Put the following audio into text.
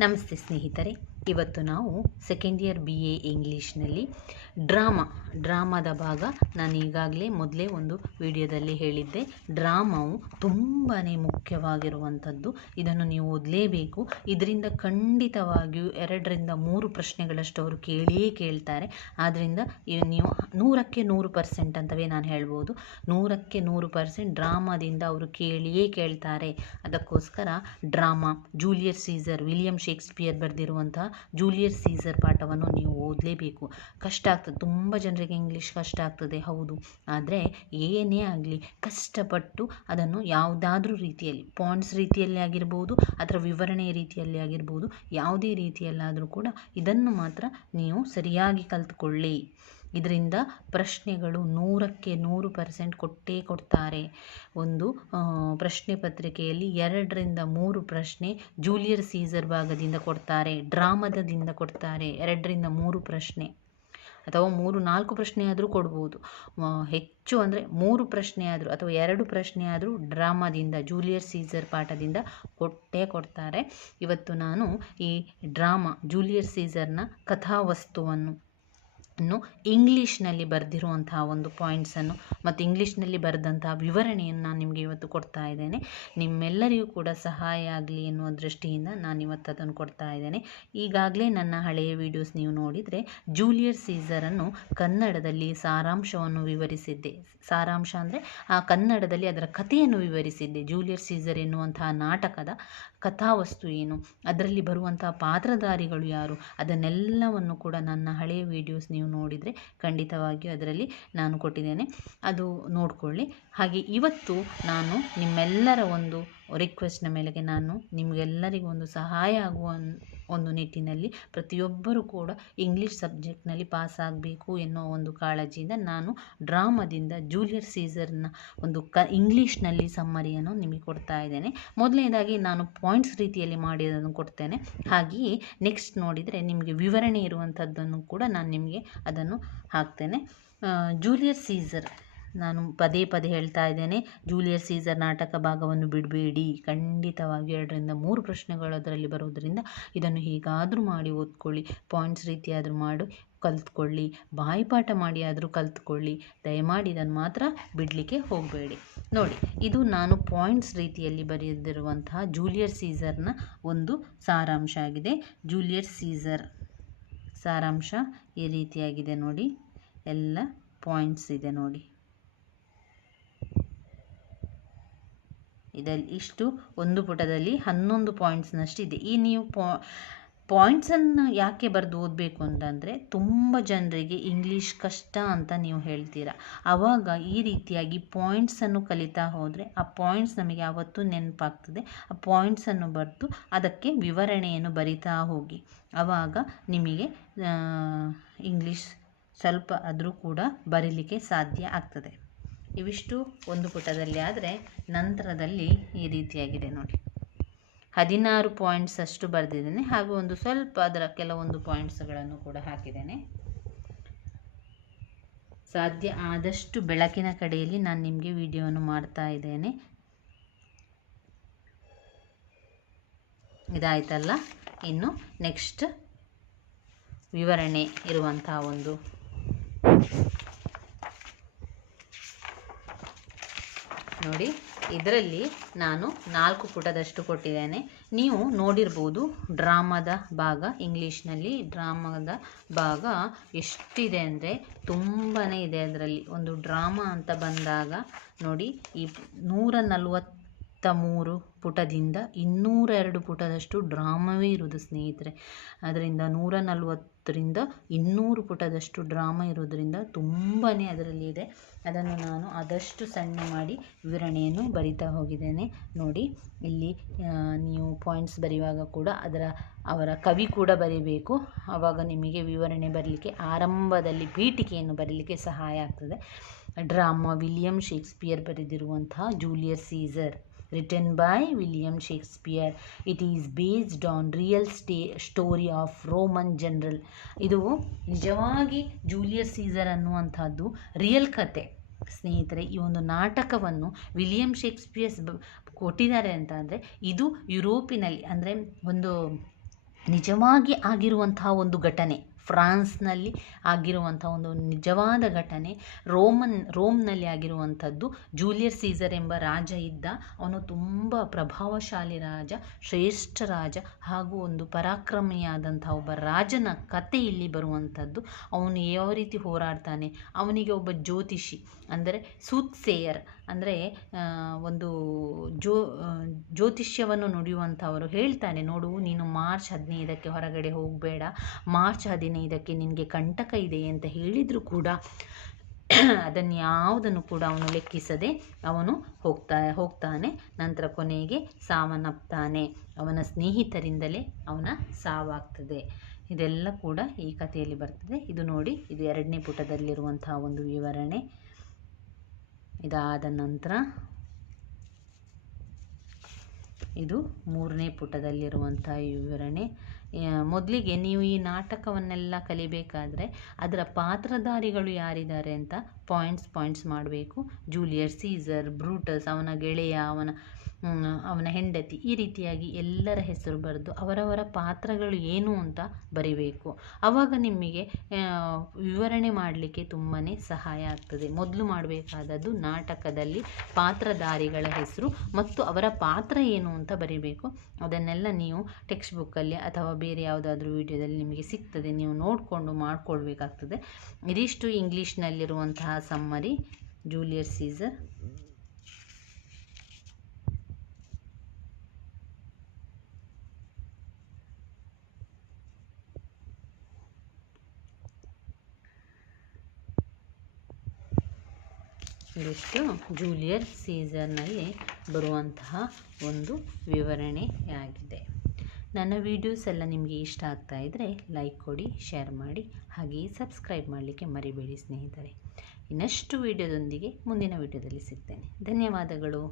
ನಮಸ್ತೆ ಸ್ನೇಹಿತರೆ. ಇವತ್ತು ನಾವು ಸೆಕೆಂಡ್ ಇಯರ್ ಬಿ ಎ ಇಂಗ್ಲೀಷ್ನಲ್ಲಿ ಡ್ರಾಮಾ ಡ್ರಾಮಾದ ಭಾಗ ನಾನು ಈಗಾಗಲೇ ಮೊದಲೇ ಒಂದು ವಿಡಿಯೋದಲ್ಲಿ ಹೇಳಿದ್ದೆ. ಡ್ರಾಮಾವು ತುಂಬಾ ಮುಖ್ಯವಾಗಿರುವಂಥದ್ದು. ಇದನ್ನು ನೀವು ಓದಲೇಬೇಕು. ಇದರಿಂದ ಖಂಡಿತವಾಗಿಯೂ ಎರಡರಿಂದ ಮೂರು ಪ್ರಶ್ನೆಗಳಷ್ಟು ಅವರು ಕೇಳಿಯೇ ಕೇಳ್ತಾರೆ. ಆದ್ದರಿಂದ ನೀವು ನೂರಕ್ಕೆ ನೂರು ಪರ್ಸೆಂಟ್ ಅಂತವೇ ನಾನು ಹೇಳ್ಬೋದು. ನೂರಕ್ಕೆ ನೂರು ಪರ್ಸೆಂಟ್ ಡ್ರಾಮಾದಿಂದ ಅವರು ಕೇಳಿಯೇ ಕೇಳ್ತಾರೆ. ಅದಕ್ಕೋಸ್ಕರ drama Julius Caesar, William Shakespeare ಬರೆದಿರುವಂತಹ ಜೂಲಿಯರ್ ಸೀಸರ್ ಪಾಠವನ್ನು ನೀವು ಓದಲೇಬೇಕು. ಕಷ್ಟ ಆಗ್ತದೆ. ತುಂಬ ಜನರಿಗೆ ಇಂಗ್ಲೀಷ್ ಕಷ್ಟ ಆಗ್ತದೆ. ಹೌದು. ಆದರೆ ಏನೇ ಆಗಲಿ ಕಷ್ಟಪಟ್ಟು ಅದನ್ನು ಯಾವುದಾದ್ರೂ ರೀತಿಯಲ್ಲಿ ಪಾಯಿಂಟ್ಸ್ ರೀತಿಯಲ್ಲಿ ಆಗಿರ್ಬೋದು, ಅಥವಾ ವಿವರಣೆ ರೀತಿಯಲ್ಲಿ ಆಗಿರ್ಬೋದು, ಯಾವುದೇ ರೀತಿಯಲ್ಲಾದರೂ ಕೂಡ ಇದನ್ನು ಮಾತ್ರ ನೀವು ಸರಿಯಾಗಿ ಕಲ್ತ್ಕೊಳ್ಳಿ. ಇದರಿಂದ ಪ್ರಶ್ನೆಗಳು ನೂರಕ್ಕೆ ನೂರು ಪರ್ಸೆಂಟ್ ಕೊಟ್ಟೇ ಕೊಡ್ತಾರೆ. ಒಂದು ಪ್ರಶ್ನೆ ಪತ್ರಿಕೆಯಲ್ಲಿ ಎರಡರಿಂದ ಮೂರು ಪ್ರಶ್ನೆ ಜೂಲಿಯರ್ ಸೀಸರ್ ಭಾಗದಿಂದ ಕೊಡ್ತಾರೆ, ಡ್ರಾಮದದಿಂದ ಕೊಡ್ತಾರೆ, ಎರಡರಿಂದ ಮೂರು ಪ್ರಶ್ನೆ ಅಥವಾ ಮೂರು, ನಾಲ್ಕು ಪ್ರಶ್ನೆ ಆದರೂ ಕೊಡ್ಬೋದು. ಹೆಚ್ಚು ಅಂದರೆ ಮೂರು ಪ್ರಶ್ನೆ ಆದರೂ ಅಥವಾ ಎರಡು ಪ್ರಶ್ನೆ ಆದರೂ ಡ್ರಾಮಾದಿಂದ, ಜೂಲಿಯರ್ ಸೀಸರ್ ಪಾಠದಿಂದ ಕೊಟ್ಟೇ ಕೊಡ್ತಾರೆ. ಇವತ್ತು ನಾನು ಈ ಡ್ರಾಮಾ, ಜೂಲಿಯರ್ ಸೀಸರ್ನ ಕಥಾವಸ್ತುವನ್ನು ಅನ್ನು ಇಂಗ್ಲೀಷ್ನಲ್ಲಿ ಬರೆದಿರುವಂತಹ ಒಂದು ಪಾಯಿಂಟ್ಸನ್ನು ಮತ್ತು ಇಂಗ್ಲೀಷ್ನಲ್ಲಿ ಬರೆದಂತಹ ವಿವರಣೆಯನ್ನು ನಾನು ನಿಮಗೆ ಇವತ್ತು ಕೊಡ್ತಾ ಇದ್ದೇನೆ. ನಿಮ್ಮೆಲ್ಲರಿಗೂ ಕೂಡ ಸಹಾಯ ಆಗಲಿ ಎನ್ನುವ ದೃಷ್ಟಿಯಿಂದ ನಾನು ಇವತ್ತು ಅದನ್ನು ಕೊಡ್ತಾ ಇದ್ದೇನೆ. ಈಗಾಗಲೇ ನನ್ನ ಹಳೆಯ ವಿಡಿಯೋಸ್ ನೀವು ನೋಡಿದರೆ ಜೂಲಿಯರ್ ಸೀಸರನ್ನು ಕನ್ನಡದಲ್ಲಿ ಸಾರಾಂಶವನ್ನು ವಿವರಿಸಿದ್ದೆ. ಸಾರಾಂಶ ಅಂದರೆ ಆ ಕನ್ನಡದಲ್ಲಿ ಅದರ ಕಥೆಯನ್ನು ವಿವರಿಸಿದ್ದೆ. ಜೂಲಿಯರ್ ಸೀಸರ್ ಎನ್ನುವಂತಹ ನಾಟಕದ ಕಥಾವಸ್ತು ಏನು? ಅದರಲ್ಲಿ ಬರುವಂತಹ ಪಾತ್ರಧಾರಿಗಳು ಯಾರು? ಅದನ್ನೆಲ್ಲವನ್ನು ಕೂಡ ನನ್ನ ಹಳೆಯ ವಿಡಿಯೋಸ್ ನೀವು ನೋಡಿದರೆ ಖಂಡಿತವಾಗಿಯೂ ಅದರಲ್ಲಿ ನಾನು ಕೊಟ್ಟಿದ್ದೇನೆ. ಅದು ನೋಡಿಕೊಳ್ಳಿ. ಹಾಗೆ ಇವತ್ತು ನಾನು ನಿಮ್ಮೆಲ್ಲರ ಒಂದು ರಿಕ್ವೆಸ್ಟ್ನ ಮೇಲೆಗೆ ನಾನು ನಿಮಗೆಲ್ಲರಿಗೂ ಒಂದು ಸಹಾಯ ಆಗುವ ಒಂದು ನಿಟ್ಟಿನಲ್ಲಿ ಪ್ರತಿಯೊಬ್ಬರೂ ಕೂಡ ಇಂಗ್ಲೀಷ್ ಸಬ್ಜೆಕ್ಟ್ನಲ್ಲಿ ಪಾಸ್ ಆಗಬೇಕು ಎನ್ನುವ ಒಂದು ಕಾಳಜಿಯಿಂದ ನಾನು ಡ್ರಾಮಾದಿಂದ ಜೂಲಿಯರ್ ಸೀಸರ್ನ ಒಂದು ಕ ಇಂಗ್ಲೀಷ್ನಲ್ಲಿ ಸಮ್ಮರಿಯನ್ನು ನಿಮಗೆ ಕೊಡ್ತಾ ಇದ್ದೇನೆ. ಮೊದಲನೇದಾಗಿ ನಾನು ಪಾಯಿಂಟ್ಸ್ ರೀತಿಯಲ್ಲಿ ಮಾಡಿರೋದನ್ನು ಕೊಡ್ತೇನೆ. ಹಾಗೆಯೇ ನೆಕ್ಸ್ಟ್ ನೋಡಿದರೆ ನಿಮಗೆ ವಿವರಣೆ ಇರುವಂಥದ್ದನ್ನು ಕೂಡ ನಾನು ನಿಮಗೆ ಅದನ್ನು ಹಾಕ್ತೇನೆ. ಜೂಲಿಯರ್ ಸೀಸರ್ ನಾನು ಪದೇ ಪದೇ ಹೇಳ್ತಾ ಇದ್ದೇನೆ, ಜೂಲಿಯರ್ ಸೀಸರ್ ನಾಟಕ ಭಾಗವನ್ನು ಬಿಡಬೇಡಿ. ಖಂಡಿತವಾಗಿ ಎರಡರಿಂದ ಮೂರು ಪ್ರಶ್ನೆಗಳು ಅದರಲ್ಲಿ ಬರೋದರಿಂದ ಇದನ್ನು ಹೇಗಾದರೂ ಮಾಡಿ ಓದ್ಕೊಳ್ಳಿ. ಪಾಯಿಂಟ್ಸ್ ರೀತಿಯಾದರೂ ಮಾಡಿ, ಕಲ್ತ್ಕೊಳ್ಳಿ. ಬಾಯಿಪಾಠ ಮಾಡಿ ಆದರೂ ಕಲ್ತ್ಕೊಳ್ಳಿ. ದಯಮಾಡಿ ಇದನ್ನು ಮಾತ್ರ ಬಿಡಲಿಕ್ಕೆ ಹೋಗಬೇಡಿ. ನೋಡಿ, ಇದು ನಾನು ಪಾಯಿಂಟ್ಸ್ ರೀತಿಯಲ್ಲಿ ಬರೆದಿರುವಂತಹ ಜೂಲಿಯರ್ ಸೀಸರ್ನ ಒಂದು ಸಾರಾಂಶ ಆಗಿದೆ. ಜೂಲಿಯರ್ ಸೀಸರ್ ಸಾರಾಂಶ ಈ ರೀತಿಯಾಗಿದೆ ನೋಡಿ. ಎಲ್ಲ ಪಾಯಿಂಟ್ಸ್ ಇದೆ ನೋಡಿ. ಇದರಲ್ಲಿ ಇಷ್ಟು ಒಂದು ಪುಟದಲ್ಲಿ ಹನ್ನೊಂದು ಪಾಯಿಂಟ್ಸ್ನಷ್ಟಿದೆ ಈ ನೀವು ಪಾ ಪಾಯಿಂಟ್ಸನ್ನು ಯಾಕೆ ಬರೆದು ಓದಬೇಕು ಅಂತಂದರೆ ತುಂಬ ಜನರಿಗೆ ಇಂಗ್ಲೀಷ್ ಕಷ್ಟ ಅಂತ ನೀವು ಹೇಳ್ತೀರಾ. ಆವಾಗ ಈ ರೀತಿಯಾಗಿ ಪಾಯಿಂಟ್ಸನ್ನು ಕಲಿತಾ ಹೋದರೆ ಆ ಪಾಯಿಂಟ್ಸ್ ನಮಗೆ ಯಾವತ್ತೂ ನೆನಪಾಗ್ತದೆ. ಆ ಪಾಯಿಂಟ್ಸನ್ನು ಬರೆದು ಅದಕ್ಕೆ ವಿವರಣೆಯನ್ನು ಬರಿತಾ ಹೋಗಿ. ಆವಾಗ ನಿಮಗೆ ಇಂಗ್ಲೀಷ್ ಸ್ವಲ್ಪ ಆದರೂ ಕೂಡ ಬರೀಲಿಕ್ಕೆ ಸಾಧ್ಯ ಆಗ್ತದೆ. ಇವಿಷ್ಟು ಒಂದು ಪುಟದಲ್ಲಿ ಆದರೆ ನಂತರದಲ್ಲಿ ಈ ರೀತಿಯಾಗಿದೆ ನೋಡಿ. ಹದಿನಾರು ಪಾಯಿಂಟ್ಸ್ ಅಷ್ಟು ಬರೆದಿದ್ದೇನೆ ಹಾಗೂ ಒಂದು ಸ್ವಲ್ಪ ಅದರ ಕೆಲವೊಂದು ಪಾಯಿಂಟ್ಸ್ಗಳನ್ನು ಕೂಡ ಹಾಕಿದ್ದೇನೆ. ಸಾಧ್ಯ ಆದಷ್ಟು ಬೆಳಕಿನ ಕಡೆಯಲ್ಲಿ ನಾನು ನಿಮಗೆ ವಿಡಿಯೋವನ್ನು ಮಾಡ್ತಾ ಇದ್ದೇನೆ. ಇದಾಯ್ತಲ್ಲ? ಇನ್ನು ನೆಕ್ಸ್ಟ್ ವಿವರಣೆ ಇರುವಂತಹ ಒಂದು ನೋಡಿ, ಇದರಲ್ಲಿ ನಾನು ನಾಲ್ಕು ಪುಟದಷ್ಟು ಕೊಟ್ಟಿದ್ದೇನೆ. ನೀವು ನೋಡಿರ್ಬೋದು, ಡ್ರಾಮಾದ ಭಾಗ, ಇಂಗ್ಲೀಷ್ನಲ್ಲಿ ಡ್ರಾಮಾದ ಭಾಗ ಎಷ್ಟಿದೆ ಅಂದರೆ ತುಂಬಾ ಇದೆ ಅದರಲ್ಲಿ. ಒಂದು ಡ್ರಾಮಾ ಅಂತ ಬಂದಾಗ ನೋಡಿ, ಈ ನೂರ ನಲವತ್ತ ಮೂರು ಪುಟದಿಂದ ಇನ್ನೂರ ಎರಡು ಪುಟದಷ್ಟು ಡ್ರಾಮವೇ ಇರುವುದು ಸ್ನೇಹಿತರೆ. ಅದರಿಂದ ನೂರ ನಲವತ್ತರಿಂದ ಇನ್ನೂರು ಪುಟದಷ್ಟು ಡ್ರಾಮಾ ಇರೋದರಿಂದ ತುಂಬಾ ಅದರಲ್ಲಿ ಇದೆ. ಅದನ್ನು ನಾನು ಆದಷ್ಟು ಸಣ್ಣ ಮಾಡಿ ವಿವರಣೆಯನ್ನು ಬರಿತಾ ಹೋಗಿದ್ದೇನೆ. ನೋಡಿ, ಇಲ್ಲಿ ನೀವು ಪಾಯಿಂಟ್ಸ್ ಬರೆಯುವಾಗ ಕೂಡ ಅದರ, ಅವರ ಕವಿ ಕೂಡ ಬರೀಬೇಕು. ಆವಾಗ ನಿಮಗೆ ವಿವರಣೆ ಬರಲಿಕ್ಕೆ, ಆರಂಭದಲ್ಲಿ ಪೀಠಿಕೆಯನ್ನು ಬರೀಲಿಕ್ಕೆ ಸಹಾಯ ಆಗ್ತದೆ. ಡ್ರಾಮಾ ವಿಲಿಯಂ ಶೇಕ್ಸ್ಪಿಯರ್ ಬರೆದಿರುವಂತಹ Julius Caesar. Written by William Shakespeare. It is based on real story of Roman general. ಇದು ನಿಜವಾಗಿ ಜೂಲಿಯಸ್ ಸೀಸರ್ ಅನ್ನುವಂಥದ್ದು ರಿಯಲ್ ಕತೆ ಸ್ನೇಹಿತರೆ, ಈ ಒಂದು ನಾಟಕವನ್ನು ವಿಲಿಯಂ ಶೇಕ್ಸ್ಪಿಯರ್ಸ್ ಕೊಟ್ಟಿದ್ದಾರೆ ಅಂತ ಅಂದರೆ ಇದು ಯುರೋಪಿನಲ್ಲಿ ಅಂದರೆ ಒಂದು ನಿಜವಾಗಿ ಆಗಿರುವಂತಹ ಒಂದು ಘಟನೆ ಫ್ರಾನ್ಸ್ನಲ್ಲಿ ಆಗಿರುವಂಥ ಒಂದು ನಿಜವಾದ ಘಟನೆ. ರೋಮನ್, ರೋಮ್ನಲ್ಲಿ ಆಗಿರುವಂಥದ್ದು. ಜೂಲಿಯರ್ ಸೀಸರ್ ಎಂಬ ರಾಜ ಇದ್ದ ಅವನು ತುಂಬ ಪ್ರಭಾವಶಾಲಿ ರಾಜ, ಶ್ರೇಷ್ಠ ರಾಜ ಹಾಗೂ ಒಂದು ಪರಾಕ್ರಮಿಯಾದಂಥ ಒಬ್ಬ ರಾಜನ ಕತೆ ಇಲ್ಲಿ ಬರುವಂಥದ್ದು. ಅವನು ಯಾವ ರೀತಿ ಹೋರಾಡ್ತಾನೆ? ಅವನಿಗೆ ಒಬ್ಬ ಜ್ಯೋತಿಷಿ, ಅಂದರೆ ಸೂತ್ಸೇಯರ್, ಅಂದರೆ ಒಂದು ಜ್ಯೋ ಜ್ಯೋತಿಷ್ಯವನ್ನು ನುಡಿಯುವಂಥವರು ಹೇಳ್ತಾನೆ ನೋಡು, ನೀನು ಮಾರ್ಚ್ ಹದಿನೈದಕ್ಕೆ ಹೊರಗಡೆ ಹೋಗಬೇಡ. ಮಾರ್ಚ್ ಹದಿನೈದಕ್ಕೆ ನಿನಗೆ ಕಂಟಕ ಇದೆ ಅಂತ ಹೇಳಿದರೂ ಕೂಡ ಅದನ್ನು ಯಾವುದನ್ನು ಕೂಡ ಅವನು ಲೆಕ್ಕಿಸದೆ ಅವನು ಹೋಗ್ತಾ, ಹೋಗ್ತಾನೆ. ನಂತರ ಕೊನೆಗೆ ಸಾವನ್ನಪ್ತಾನೆ. ಅವನ ಸ್ನೇಹಿತರಿಂದಲೇ ಅವನ ಸಾವಾಗ್ತದೆ. ಇದೆಲ್ಲ ಕೂಡ ಈ ಕಥೆಯಲ್ಲಿ ಬರ್ತದೆ. ಇದು ನೋಡಿ, ಇದು ಎರಡನೇ ಪುಟದಲ್ಲಿರುವಂತಹ ಒಂದು ವಿವರಣೆ. ಇದಾದ ನಂತರ ಇದು ಮೂರನೇ ಪುಟದಲ್ಲಿರುವಂತಹ ವಿವರಣೆ. ಮೊದಲಿಗೆ ನೀವು ಈ ನಾಟಕವನ್ನೆಲ್ಲ ಕಲಿಬೇಕಾದರೆ ಅದರ ಪಾತ್ರಧಾರಿಗಳು ಯಾರಿದ್ದಾರೆ ಅಂತ ಪಾಯಿಂಟ್ಸ್ ಪಾಯಿಂಟ್ಸ್ ಮಾಡಬೇಕು. ಜೂಲಿಯರ್ ಸೀಸರ್, ಬ್ರೂಟಸ್, ಅವನ ಗೆಳೆಯ, ಅವನ ಅವನ ಹೆಂಡತಿ. ಈ ರೀತಿಯಾಗಿ ಎಲ್ಲರ ಹೆಸರು ಬರೆದು ಅವರವರ ಪಾತ್ರಗಳು ಏನು ಅಂತ ಬರಿಬೇಕು. ಆವಾಗ ನಿಮಗೆ ವಿವರಣೆ ಮಾಡಲಿಕ್ಕೆ ತುಂಬಾ ಸಹಾಯ ಆಗ್ತದೆ. ಮೊದಲು ಮಾಡಬೇಕಾದದ್ದು ನಾಟಕದಲ್ಲಿ ಪಾತ್ರಧಾರಿಗಳ ಹೆಸರು ಮತ್ತು ಅವರ ಪಾತ್ರ ಏನು ಅಂತ ಬರಿಬೇಕು. ಅದನ್ನೆಲ್ಲ ನೀವು ಟೆಕ್ಸ್ಟ್ ಬುಕ್ಕಲ್ಲಿ ಅಥವಾ ಬೇರೆ ಯಾವುದಾದ್ರೂ ವಿಡಿಯೋದಲ್ಲಿ ನಿಮಗೆ ಸಿಗ್ತದೆ. ನೀವು ನೋಡಿಕೊಂಡು ಮಾಡಿಕೊಳ್ಬೇಕಾಗ್ತದೆ. ಇದಿಷ್ಟು ಇಂಗ್ಲೀಷ್ನಲ್ಲಿರುವಂತಹ ಸಮ್ಮರಿ, ಜೂಲಿಯಸ್ ಸೀಸರ್. ಇದಿಷ್ಟು ಜೂಲಿಯರ್ ಸೀಸರ್ನಲ್ಲಿ ಬರುವಂತಹ ಒಂದು ವಿವರಣೆಯಾಗಿದೆ. ನನ್ನ ವೀಡಿಯೋಸ್ ಎಲ್ಲ ನಿಮಗೆ ಇಷ್ಟ ಆಗ್ತಾ ಇದ್ದರೆ ಲೈಕ್ ಕೊಡಿ, ಶೇರ್ ಮಾಡಿ, ಹಾಗೆಯೇ ಸಬ್ಸ್ಕ್ರೈಬ್ ಮಾಡಲಿಕ್ಕೆ ಮರಿಬೇಡಿ ಸ್ನೇಹಿತರೆ. ಇನ್ನಷ್ಟು ವೀಡಿಯೋದೊಂದಿಗೆ ಮುಂದಿನ ವೀಡಿಯೋದಲ್ಲಿ ಸಿಗ್ತೇನೆ. ಧನ್ಯವಾದಗಳು.